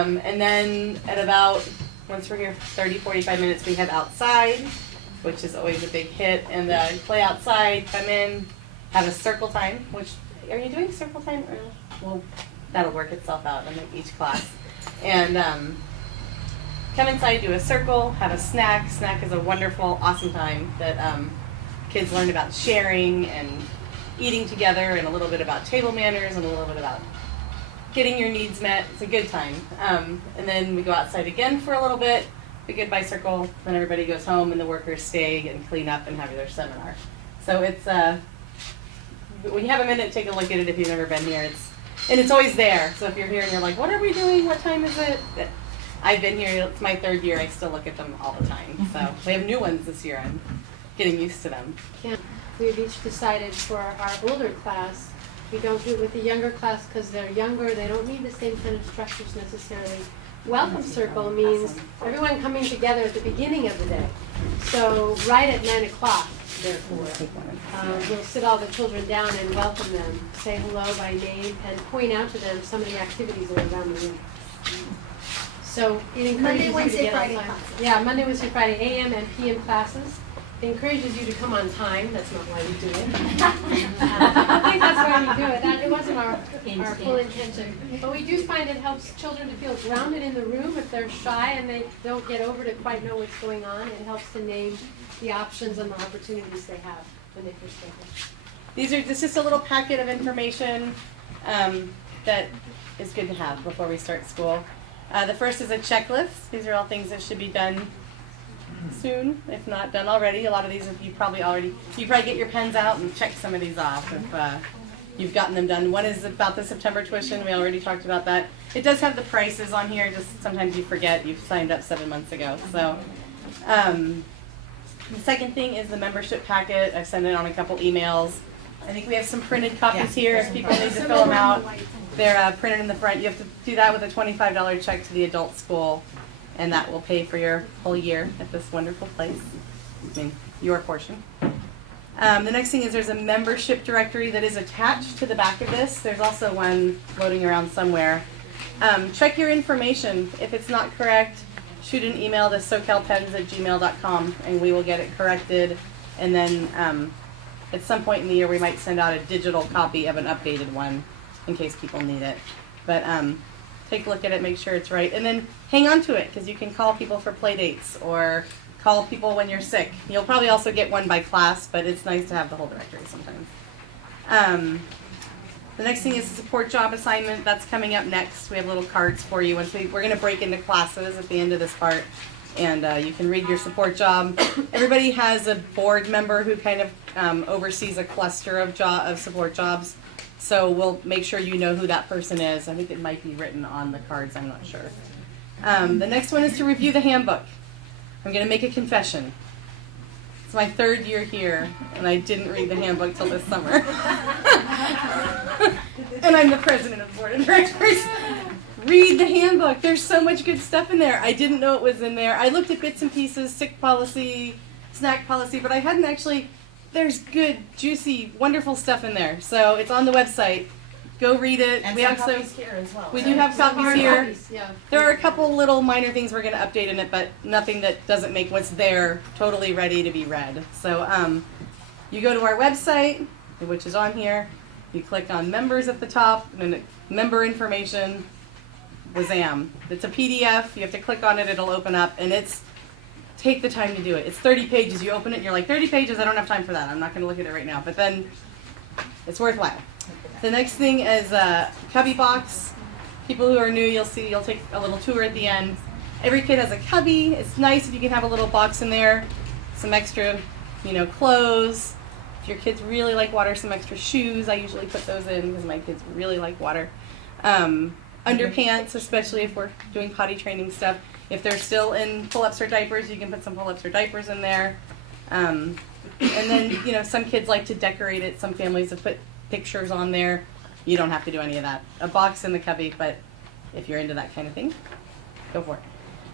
And then at about, once we're here 30, 45 minutes, we head outside, which is always a big hit, and play outside, come in, have a circle time, which, are you doing circle time? Or, well, that'll work itself out in each class. And come inside, do a circle, have a snack. Snack is a wonderful, awesome time that kids learn about sharing and eating together, and a little bit about table manners, and a little bit about getting your needs met. It's a good time. And then we go outside again for a little bit, a goodbye circle, then everybody goes home and the workers stay and clean up and have their seminar. So it's, when you have a minute, take a look at it if you've never been here. It's always there. So if you're here and you're like, what are we doing? What time is it? I've been here, it's my 3rd year, I still look at them all the time. So we have new ones this year. I'm getting used to them. Yeah. We've each decided for our older class, we don't do it with the younger class because they're younger, they don't need the same kind of structures necessarily. Welcome circle means everyone coming together at the beginning of the day. So right at 9 o'clock, therefore, we'll sit all the children down and welcome them, say hello by name, and point out to them some of the activities that are around the room. So it encourages Monday, you Wednesday, to get Friday on time. classes. Yeah, Monday, Wednesday, Friday, AM and PM classes. It encourages you to come on time. That's not why we do it. I think that's why we do it. It wasn't our full intention. But we do find it helps children to feel grounded in the room if they're shy and they don't get over to quite know what's going on. It helps to name the options and the opportunities they have when they first get there. This is just a little packet of information that is good to have before we start school. The first is a checklist. These are all things that should be done soon, if not done already. A lot of these you probably get your pens out and check some of these off if you've gotten them done. One is about the September tuition. We already talked about that. It does have the prices on here, just sometimes you forget you've signed up 7 months ago. So the second thing is the membership packet. I've sent it on a couple emails. I think we have some printed copies here if people need to fill them out. They're printed in the front. You have to do that with a $25 check to the adult school, and that will pay for your whole year at this wonderful place. I mean, your portion. The next thing is there's a membership directory that is attached to the back of this. There's also one floating around somewhere. Check your information. If it's not correct, shoot an email to socalpens@gmail.com and we will get it corrected. And then at some point in the year we might send out a digital copy of an updated one in case people need it. But take a look at it, make sure it's right, and then hang on to it because you can call people for play dates or call people when you're sick. You'll probably also get one by class, but it's nice to have the whole directory sometimes. The next thing is a support job assignment. That's coming up next. We have little cards for you. We're going to break into classes at the end of this part, and you can read your support job. Everybody has a board member who kind of oversees a cluster of support jobs. So we'll make sure you know who that person is. I think it might be written on the cards, I'm not sure. The next one is to review the handbook. I'm going to make a confession. It's my 3rd year here, and I didn't read the handbook till this summer. And I'm the president of the board of directors. Read the handbook. There's so much good stuff in there. I didn't know it was in there. I looked at bits and pieces, sick policy, snack policy, but I hadn't actually. There's good, juicy, wonderful stuff in there. So it's on the website. Go read it. And we some also copies here as well. we do have copies here. Copies, yeah. There are a couple little minor things we're going to update in it, but nothing that doesn't make what's there totally ready to be read. So you go to our website, which is on here. You click on members at the top, and then member information. It's a PDF. You have to click on it. It'll open up, and take the time to do it. It's 30 pages. You open it, and you're like, 30 pages? I don't have time for that. I'm not going to look at it right now. But then it's worthwhile. The next thing is a cubby box. People who are new, you'll take a little tour at the end. Every kid has a cubby. It's nice if you can have a little box in there, some extra, clothes. If your kids really like water, some extra shoes. I usually put those in because my kids really like water. Underpants, especially if we're doing potty training stuff. If they're still in pull-ups or diapers, you can put some pull-ups or diapers in there. And then, some kids like to decorate it. Some families have put pictures on there. You don't have to do any of that. A box in the cubby, but if you're into that kind of thing, go for it.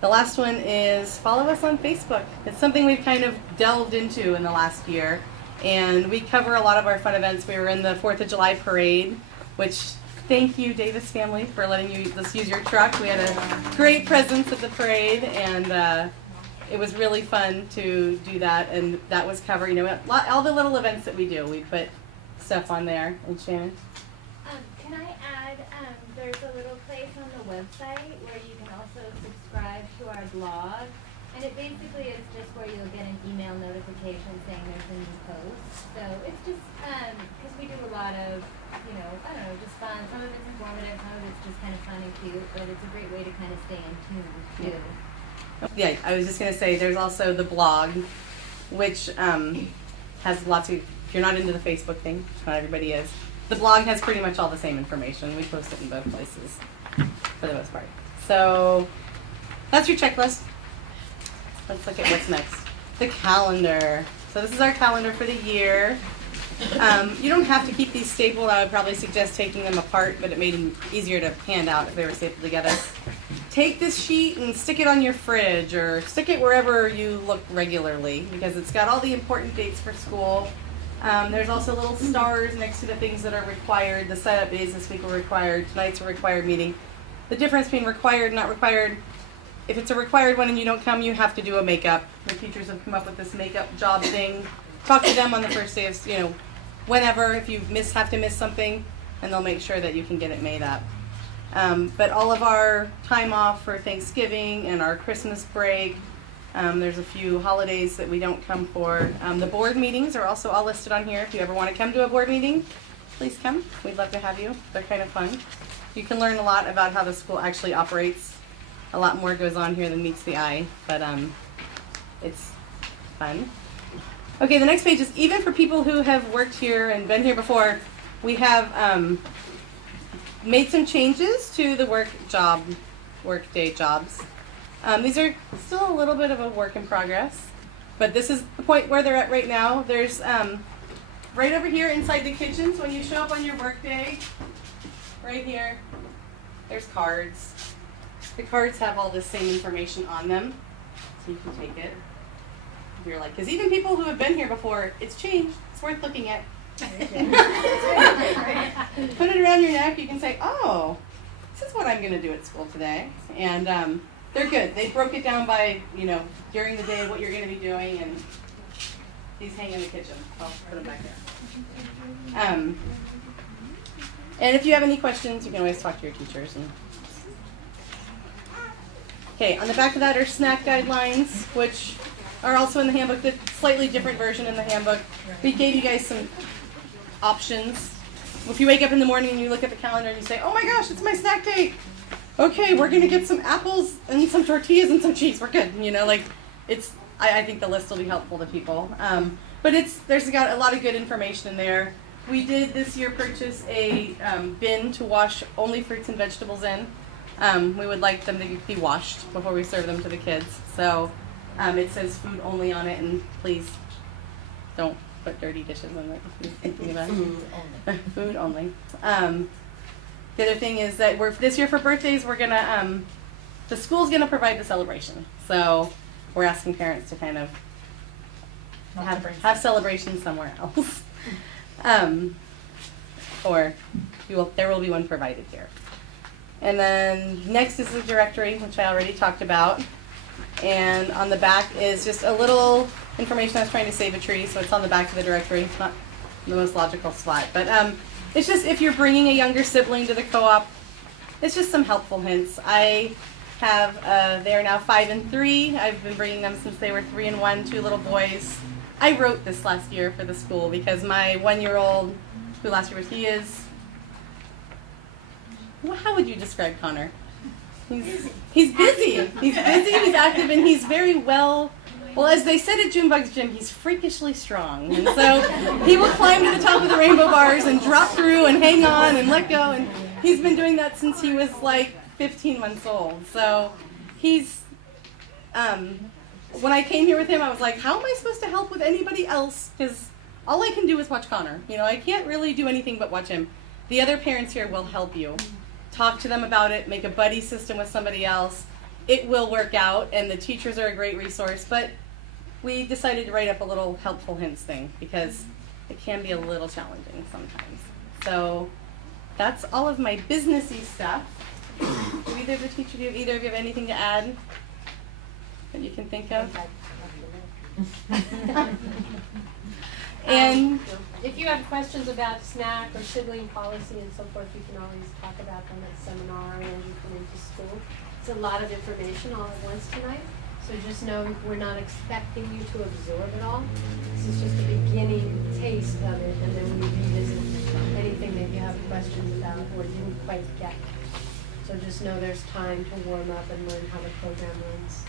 The last one is follow us on Facebook. It's something we've kind of delved into in the last year, and we cover a lot of our fun events. We were in the 4th of July parade, which thank you, Davis family, for letting us use your truck. We had a great presence at the parade, and it was really fun to do that. And that was covered, all the little events that we do. We put stuff on there. And Shannon? Can I add, there's a little place on the website where you can also subscribe to our blog. And it basically is just where you'll get an email notification saying there's a new post. So it's just, because we do a lot of, just fun. Some of it's informative, some of it's just kind of fun and cute, but it's a great way to kind of stay in tune too. Yeah, I was just going to say there's also the blog, which has lots of, if you're not into the Facebook thing, not everybody is, the blog has pretty much all the same information. We post it in both places for the most part. So that's your checklist. Let's look at what's next. The calendar. So this is our calendar for the year. You don't have to keep these stapled. I would probably suggest taking them apart, but it made them easier to hand out if they were stapled together. Take this sheet and stick it on your fridge or stick it wherever you look regularly because it's got all the important dates for school. There's also little stars next to the things that are required. The setup days this week were required. Tonight's a required meeting. The difference between required and not required, if it's a required one and you don't come, you have to do a makeup. The teachers have come up with this makeup job thing. Talk to them on the first day of, whenever, if you have to miss something, and they'll make sure that you can get it made up. But all of our time off for Thanksgiving and our Christmas break, there's a few holidays that we don't come for. The board meetings are also all listed on here. If you ever want to come to a board meeting, please come. We'd love to have you. They're kind of fun. You can learn a lot about how the school actually operates. A lot more goes on here than meets the eye, but it's fun. Okay, the next page is even for people who have worked here and been here before, we have made some changes to the workday jobs. These are still a little bit of a work in progress, but this is the point where they're at right now. There's right over here inside the kitchens, when you show up on your workday, right here, there's cards. The cards have all the same information on them, so you can take it. If you're like, because even people who have been here before, it's changed. It's worth looking at. Put it around your neck. You can say, oh, this is what I'm going to do at school today. And they're good. They broke it down by, during the day what you're going to be doing. And these hang in the kitchen. I'll put them back there. And if you have any questions, you can always talk to your teachers. Okay, on the back of that are snack guidelines, which are also in the handbook. The slightly different version in the handbook. We gave you guys some options. If you wake up in the morning and you look at the calendar and you say, oh my gosh, it's my snack day. Okay, we're going to get some apples and some tortillas and some cheese. We're good. I think the list will be helpful to people. But there's got a lot of good information in there. We did this year purchase a bin to wash only fruits and vegetables in. We would like them to be washed before we serve them to the kids. So it says food only on it, and please don't put dirty dishes in it. If you're thinking about food only. The other thing is that this year for birthdays, we're gonna the school's gonna provide the celebration. So we're asking parents to kind of have celebrations somewhere else, or there will be one provided here. And then next is the directory, which I already talked about. And on the back is just a little information. I was trying to save a tree, so it's on the back of the directory. It's not the most logical spot. But it's just if you're bringing a younger sibling to the co-op, it's just some helpful hints. I have, they are now 5 and 3. I've been bringing them since they were 3 and 1, 2 little boys. I wrote this last year for the school because my 1-year-old, who last year he is, how would you describe Connor? He's busy. He's busy, he's active, and he's very well, as they said at Junebug's Gym, he's freakishly strong. And so he will climb to the top of the rainbow bars and drop through and hang on and let go. And he's been doing that since he was like 15 months old. So he's, when I came here with him, I was like, how am I supposed to help with anybody else? Because all I can do is watch Connor. I can't really do anything but watch him. The other parents here will help you. Talk to them about it, make a buddy system with somebody else. It will work out, and the teachers are a great resource, but we decided to write up a little helpful hints thing because it can be a little challenging sometimes. So that's all of my businessy stuff. Do either of you have anything to add that you can think of? And if you have questions about snack or sibling policy and so forth, we can always talk about them at seminar and as you come into school. It's a lot of information all at once tonight, so just know we're not expecting you to absorb it all. This is just a beginning taste of it, and then we revisit anything that you have questions about or didn't quite get. So just know there's time to warm up and learn how the program runs.